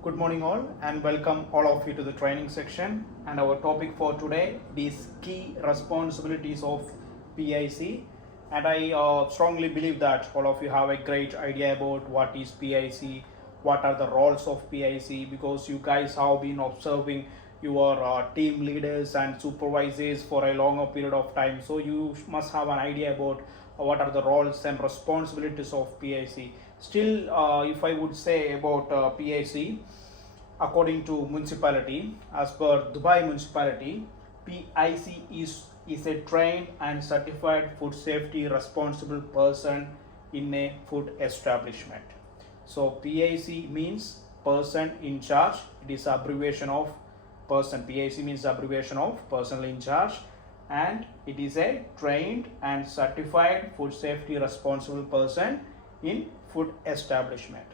Good morning all and welcome all of you to the training section, and our topic for today is key responsibilities of PIC. And I strongly believe that all of you have a great idea about what is PIC, what are the roles of PIC, because you guys have been observing your team leaders and supervisors for a longer period of time, so you must have an idea about what are the roles and responsibilities of PIC. Still, if I would say about PIC, according to municipality, as per Dubai municipality, PIC is a trained and certified food safety responsible person in a food establishment. So PIC means person in charge. It is abbreviation of person. PIC means abbreviation of personal in charge, and it is a trained and certified food safety responsible person in food establishment.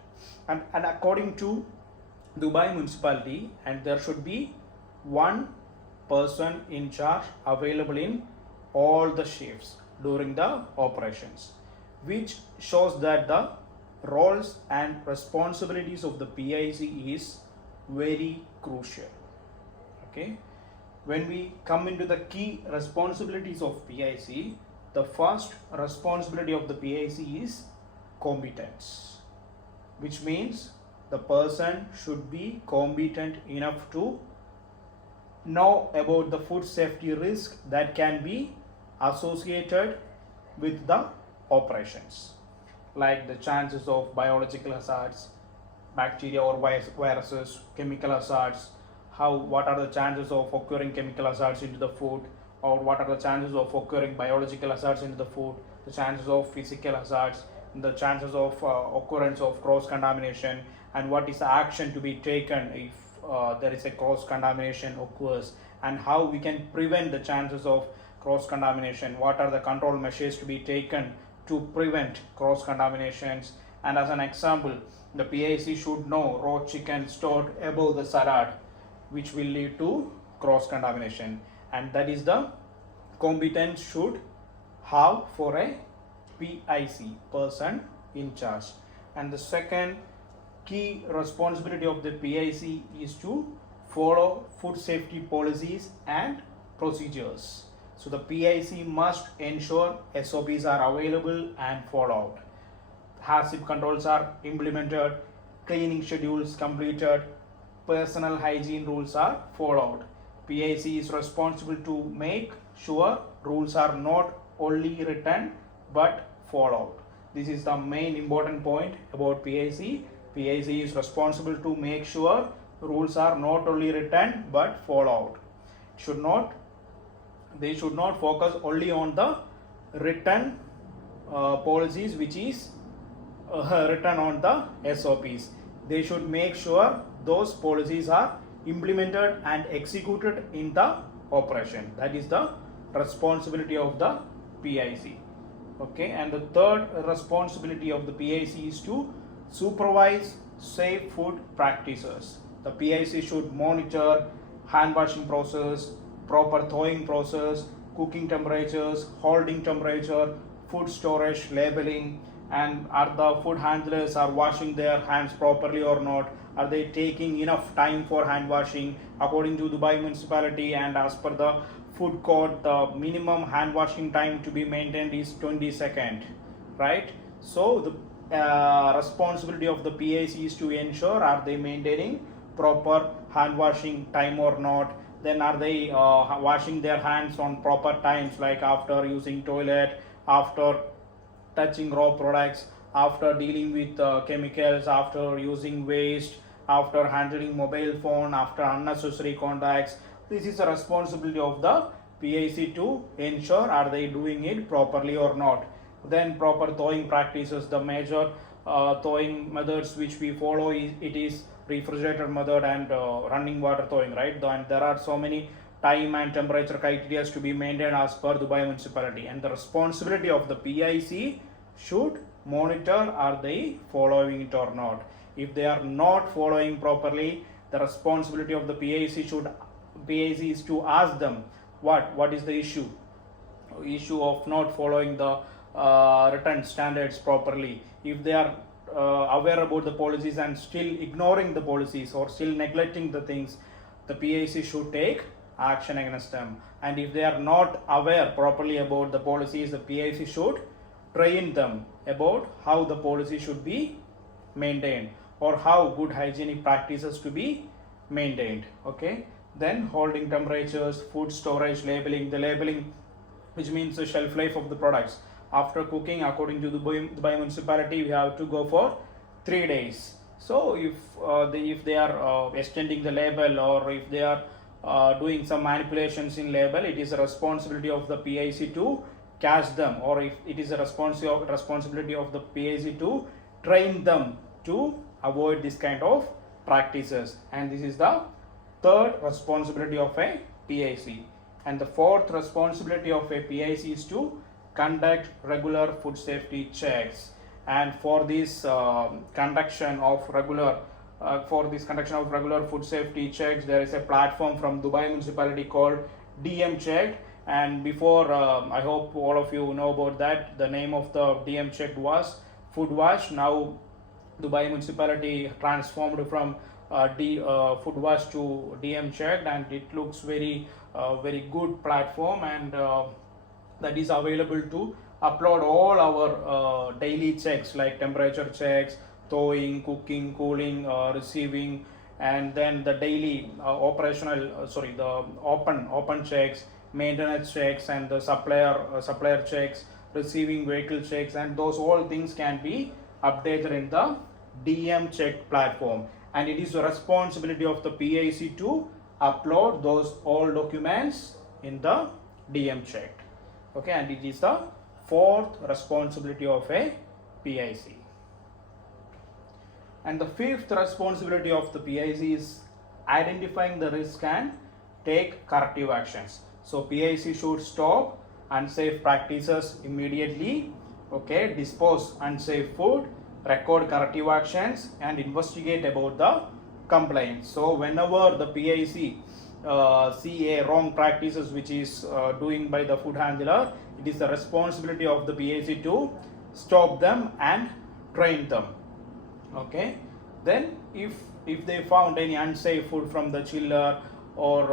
And according to Dubai municipality, and there should be one person in charge available in all the shifts during the operations, which shows that the roles and responsibilities of the PIC is very crucial. Okay, when we come into the key responsibilities of PIC, the first responsibility of the PIC is competence, which means the person should be competent enough to know about the food safety risk that can be associated with the operations, like the chances of biological hazards, bacteria or viruses, chemical hazards, what are the chances of occurring chemical hazards into the food, or what are the chances of occurring biological hazards into the food, the chances of physical hazards, the chances of occurrence of cross contamination, and what is the action to be taken if there is a cross contamination occurs, and how we can prevent the chances of cross contamination, what are the control measures to be taken to prevent cross contaminations. And as an example, the PIC should know raw chicken stored above the salad, which will lead to cross contamination, and that is the competence should have for a PIC, person in charge. And the second key responsibility of the PIC is to follow food safety policies and procedures. So the PIC must ensure SOPs are available and followed, hazard controls are implemented, cleaning schedules completed, personal hygiene rules are followed. PIC is responsible to make sure rules are not only written but followed. This is the main important point about PIC. PIC is responsible to make sure rules are not only written but followed. They should not focus only on the written policies which is written on the SOPs. They should make sure those policies are implemented and executed in the operation. That is the responsibility of the PIC. Okay, and the third responsibility of the PIC is to supervise safe food practices. The PIC should monitor hand washing process, proper thawing process, cooking temperatures, holding temperature, food storage, labeling, and are the food handlers are washing their hands properly or not, are they taking enough time for hand washing. According to Dubai municipality and as per the food code, the minimum hand washing time to be maintained is 20 seconds, right? So the responsibility of the PIC is to ensure are they maintaining proper hand washing time or not, then are they washing their hands on proper times, like after using toilet, after touching raw products, after dealing with chemicals, after using waste, after handling mobile phone, after unnecessary contacts. This is a responsibility of the PIC to ensure are they doing it properly or not. Then proper thawing practices, the major thawing methods which we follow it is refrigerator method and running water thawing, right? And there are so many time and temperature criteria to be maintained as per Dubai municipality, and the responsibility of the PIC should monitor are they following it or not. If they are not following properly, the responsibility of the PIC is to ask them what is the issue of not following the written standards properly. If they are aware about the policies and still ignoring the policies or still neglecting the things, the PIC should take action against them. And if they are not aware properly about the policies, the PIC should train them about how the policy should be maintained or how good hygienic practices to be maintained. Okay, then holding temperatures, food storage, labeling. The labeling, which means the shelf life of the products. After cooking, according to the Dubai municipality, we have to go for 3 days. So if they are extending the label, or if they are doing some manipulations in label, it is a responsibility of the PIC to catch them, or if it is a responsibility of the PIC to train them to avoid this kind of practices. And this is the third responsibility of a PIC. And the fourth responsibility of a PIC is to conduct regular food safety checks. And for this conduction of regular food safety checks, there is a platform from Dubai municipality called DM Check. And before, I hope all of you know about that. The name of the DM Check was Food Wash. Now Dubai municipality transformed from Food Wash to DM Check, and it looks very good platform, and that is available to upload all our daily checks like temperature checks, thawing, cooking, cooling, receiving, and then the daily the open checks, maintenance checks, and the supplier checks, receiving vehicle checks, and those all things can be updated in the DM Check platform. And it is the responsibility of the PIC to upload those all documents in the DM Check. Okay, and it is the fourth responsibility of a PIC. And the fifth responsibility of the PIC is identifying the risk and take corrective actions. So PIC should stop unsafe practices immediately, okay, dispose unsafe food, record corrective actions, and investigate about the complaints. So whenever the PIC see a wrong practices which is doing by the food handler, it is the responsibility of the PIC to stop them and train them. Okay, then if they found any unsafe food from the chiller or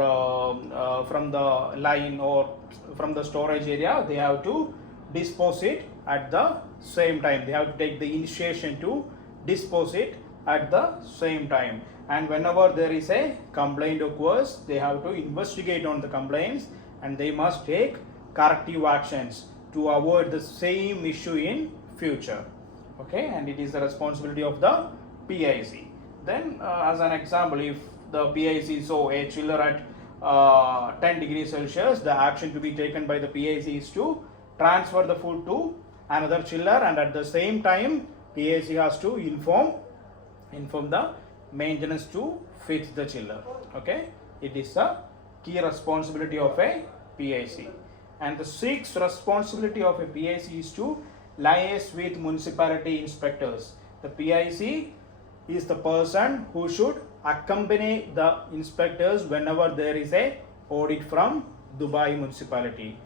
from the line or from the storage area, they have to dispose it at the same time. They have to take the initiation to dispose it at the same time. And whenever there is a complaint occurs, they have to investigate on the complaints, and they must take corrective actions to avoid the same issue in future. Okay, and it is the responsibility of the PIC. Then as an example, if the PIC saw a chiller at 10 degrees Celsius, the action to be taken by the PIC is to transfer the food to another chiller, and at the same time PIC has to inform the maintenance to fix the chiller. Okay, it is the key responsibility of a PIC. And the sixth responsibility of a PIC is to liaise with municipality inspectors. The PIC is the person who should accompany the inspectors whenever there is a audit from Dubai municipality,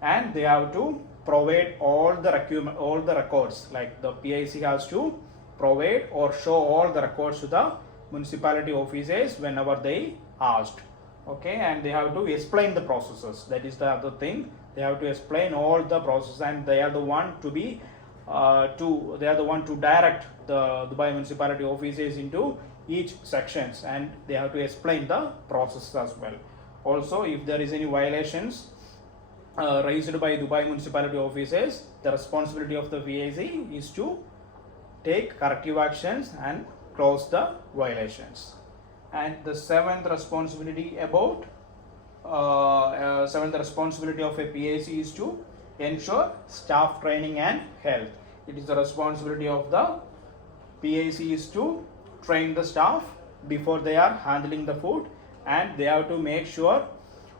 and they have to provide all the records. Like the PIC has to provide or show all the records to the municipality offices whenever they asked. Okay, and they have to explain the processes. That is the other thing. They have to explain all the process, and they are the one to direct the Dubai municipality offices into each sections, and they have to explain the process as well. Also, if there is any violations raised by Dubai municipality offices, the responsibility of the PIC is to take corrective actions and close the violations. And the seventh responsibility of a PIC is to ensure staff training and health. It is the responsibility of the PIC is to train the staff before they are handling the food, and they have to make sure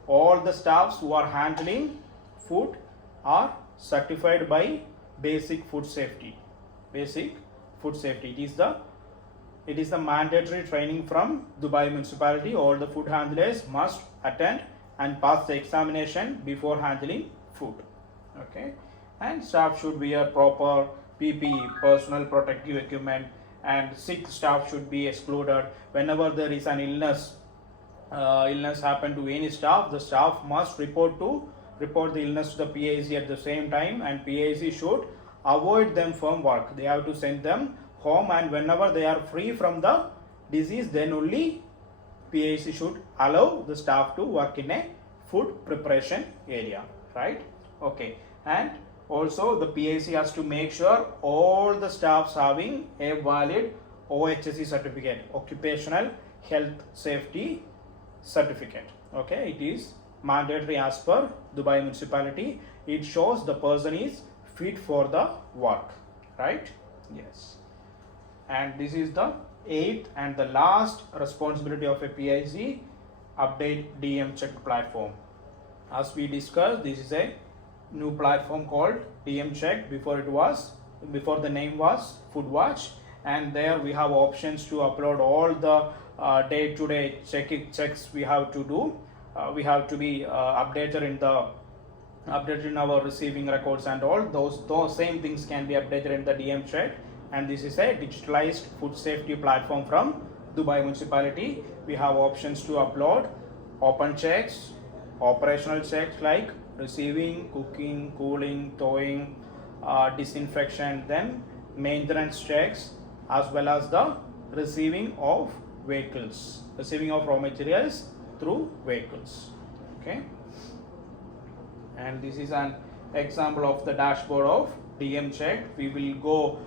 all the staffs who are handling food are certified by basic food safety. It is the mandatory training from Dubai municipality. All the food handlers must attend and pass the examination before handling food. Okay, and staff should wear proper PPE, personal protective equipment, and sick staff should be excluded. Whenever there is an illness happen to any staff, the staff must report the illness to the PIC at the same time, and PIC should avoid them from work. They have to send them home, and whenever they are free from the disease, then only PIC should allow the staff to work in a food preparation area, right? Okay, and also the PIC has to make sure all the staffs having a valid OHSC certificate, occupational health safety certificate. Okay, it is mandatory as per Dubai municipality. It shows the person is fit for the work, right? Yes. And this is the eighth and the last responsibility of a PIC: update DM check platform. As we discussed, this is a new platform called DM check. Before the name was Foodwatch, and there we have options to upload all the day-to-day checks we have to do. We have to be updated in our receiving records, and all those same things can be updated in the DM check. And this is a digitalized food safety platform from Dubai municipality. We have options to upload open checks, operational checks like receiving, cooking, cooling, thawing, disinfection, then maintenance checks, as well as the receiving of raw materials through vehicles. Okay, and this is an example of the dashboard of DM check. We will go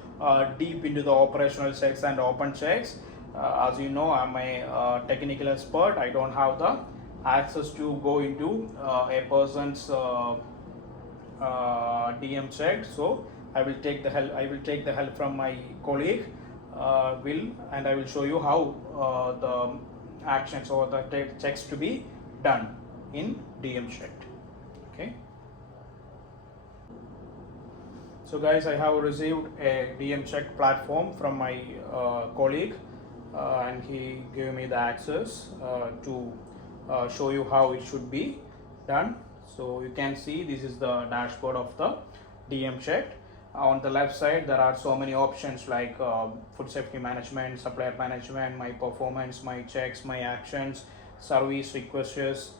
deep into the operational checks and open checks. As you know, I'm a technical expert. I don't have the access to go into a person's DM check, so I will take the help from my colleague and I will show you how the actions or the checks to be done in DM check. Okay, so guys, I have received a DM check platform from my colleague, and he gave me the access to show you how it should be done. So you can see this is the dashboard of the DM check. On the left side there are so many options like food safety management, supplier management, my performance, my checks, my actions, service requests.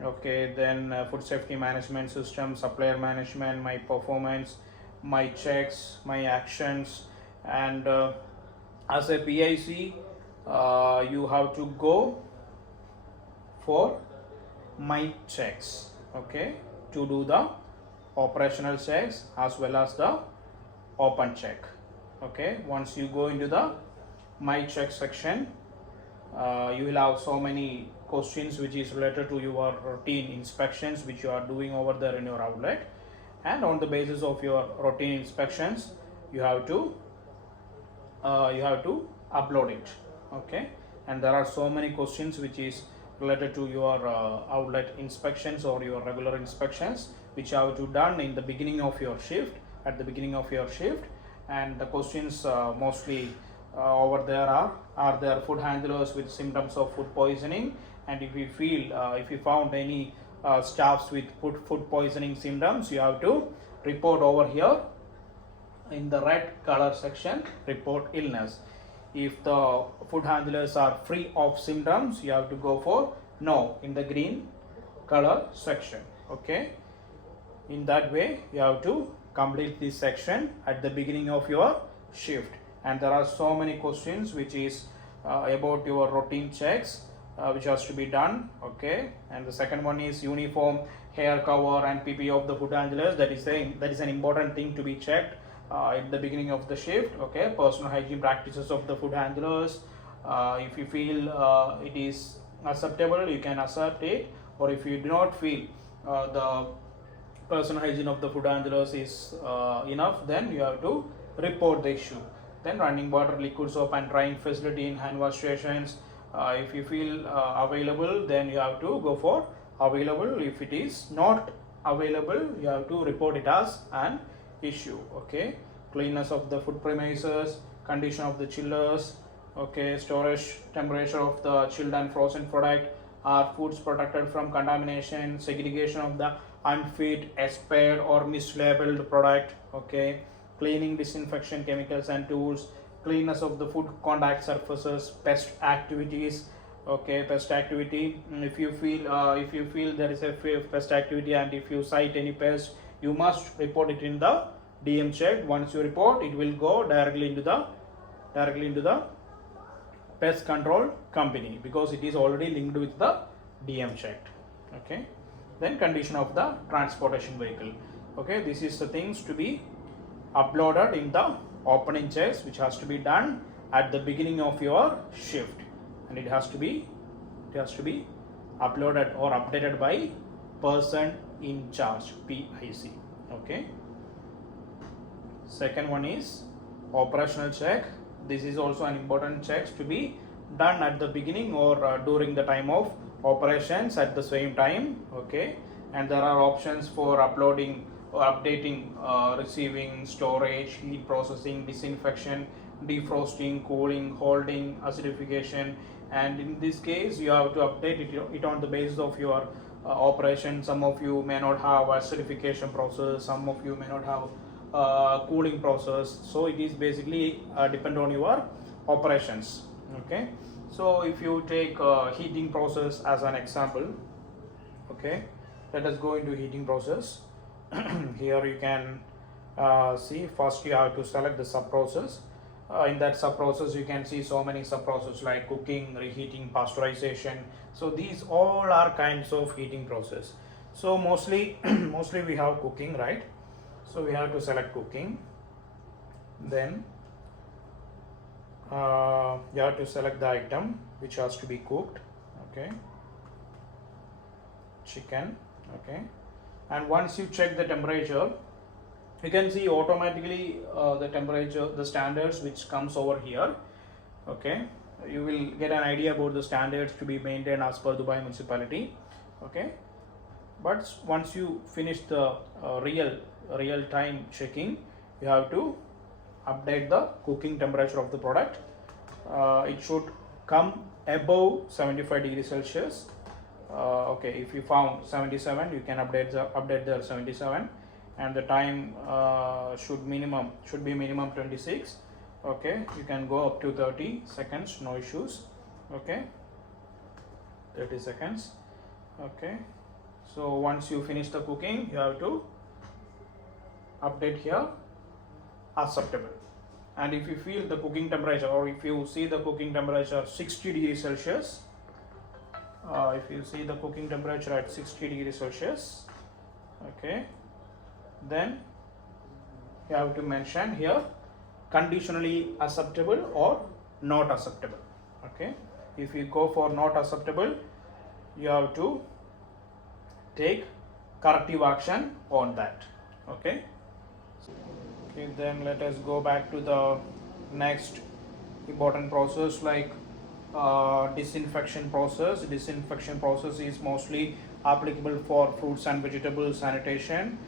Okay, then food safety management system, supplier management, my performance, my checks, my actions. And as a PIC, you have to go for my checks, okay, to do the operational checks as well as the open check. Okay, once you go into the my check section, you will have so many questions which is related to your routine inspections which you are doing over there in your outlet, and on the basis of your routine inspections you have to upload it. Okay, and there are so many questions which is related to your outlet inspections or your regular inspections which you have to done in the beginning of your shift, and the questions mostly over there are there food handlers with symptoms of food poisoning, and if you found any staffs with food poisoning symptoms, you have to report over here in the red color section, report illness. If the food handlers are free of symptoms, you have to go for no in the green color section. Okay, in that way you have to complete this section at the beginning of your shift. And there are so many questions which is about your routine checks which has to be done. Okay, and the second one is uniform, hair cover and PPE of the food handlers. That is an important thing to be checked at the beginning of the shift. Okay, personal hygiene practices of the food handlers. If you feel it is acceptable, you can accept it, or if you do not feel the personal hygiene of the food handlers is enough, then you have to report the issue. Then running water, liquid soap and drying facility in hand wash stations. If you feel available, then you have to go for available. If it is not available, you have to report it as an issue. Okay, cleanness of the food premises, condition of the chillers. Okay, storage temperature of the chilled and frozen product. Are foods protected from contamination? Segregation of the unfit, expired or mislabeled product. Okay, cleaning, disinfection, chemicals and tools, cleanness of the food contact surfaces, pest activities. Okay, pest activity. If you feel there is a pest activity and if you cite any pest, you must report it in the DM check. Once you report, it will go directly into the pest control company because it is already linked with the DM checked. Okay, then condition of the transportation vehicle. Okay, this is the things to be uploaded in the opening checks, which has to be done at the beginning of your shift, and it has to be uploaded or updated by person in charge, PIC. Okay, second one is operational check. This is also an important check to be done at the beginning or during the time of operations at the same time. Okay, and there are options for uploading or updating, receiving, storage, heat processing, disinfection, defrosting, cooling, holding, acidification, and in this case you have to update it on the basis of your operation. Some of you may not have acidification process, some of you may not have cooling process, so it is basically depend on your operations. Okay, so if you take heating process as an example, okay, let us go into heating process. Here you can see first you have to select the sub process. In that sub process you can see so many sub processes like cooking, reheating, pasteurization. So these all are kinds of heating process. So mostly we have cooking, right? So we have to select cooking. Then you have to select the item which has to be cooked. Okay, chicken. Okay, and once you check the temperature, you can see automatically the temperature, the standards which comes over here. Okay, you will get an idea about the standards to be maintained as per Dubai municipality. Okay, but once you finish the real time checking, you have to update the cooking temperature of the product. It should come above 75 degrees Celsius. Okay, if you found 77, you can update the 77, and the time should be minimum 26. Okay, you can go up to 30 seconds, no issues. Okay, 30 seconds. Okay, so once you finish the cooking, you have to update here acceptable. And if you feel the cooking temperature, or if you see the cooking temperature 60 degrees Celsius, if you see the cooking temperature at 60 degrees Celsius, okay, then you have to mention here conditionally acceptable or not acceptable. Okay, if you go for not acceptable, you have to take corrective action on that. Okay, then let us go back to the next important process, like disinfection process. Disinfection process is mostly applicable for fruits and vegetables sanitation.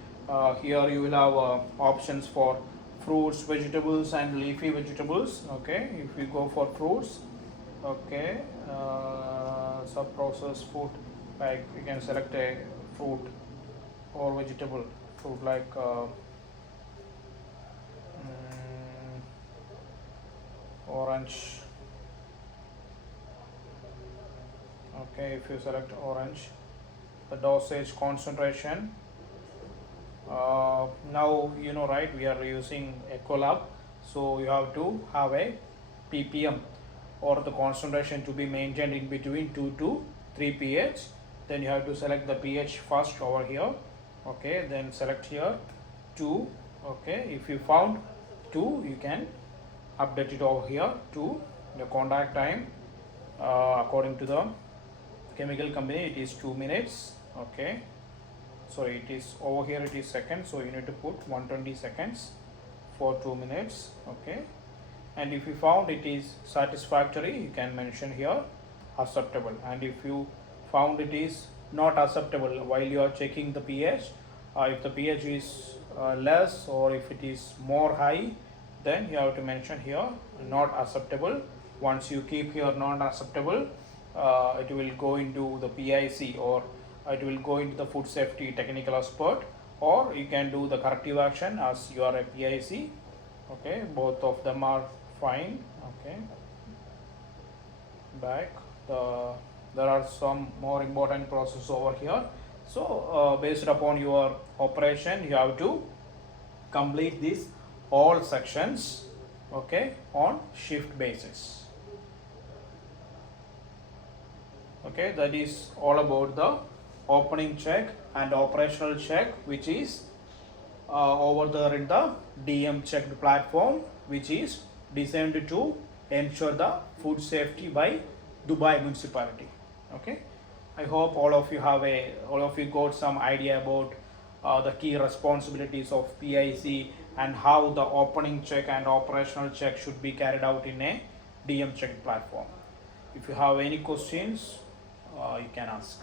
Here you will have options for fruits, vegetables and leafy vegetables. Okay, if you go for fruits, okay, sub process food, like you can select a fruit or vegetable, fruit like orange. Okay, if you select orange, the dosage concentration, now you know, right, we are using Ecolab, so you have to have a ppm or the concentration to be maintained in between 2 to 3 pH. Then you have to select the pH first over here. Okay, then select here 2. Okay, if you found 2, you can update it over here to the contact time. According to the chemical company, it is 2 minutes. Okay, so it is over here, it is seconds, so you need to put 120 seconds for 2 minutes. Okay, and if you found it is satisfactory, you can mention here acceptable. And if you found it is not acceptable while you are checking the pH, if the pH is less or if it is more high, then you have to mention here not acceptable. Once you keep here not acceptable, it will go into the PIC, or it will go into the food safety technical expert, or you can do the corrective action as you are a PIC Okay, both of them are fine. Okay, back. There are some more important processes over here. So based upon your operation, you have to complete these all sections, okay, on shift basis. Okay, that is all about the opening check and operational check, which is over there in the DM checked platform, which is designed to ensure the food safety by Dubai municipality. Okay, I hope all of you got some idea about the key responsibilities of PIC and how the opening check and operational check should be carried out in a DM checked platform. If you have any questions, you can ask.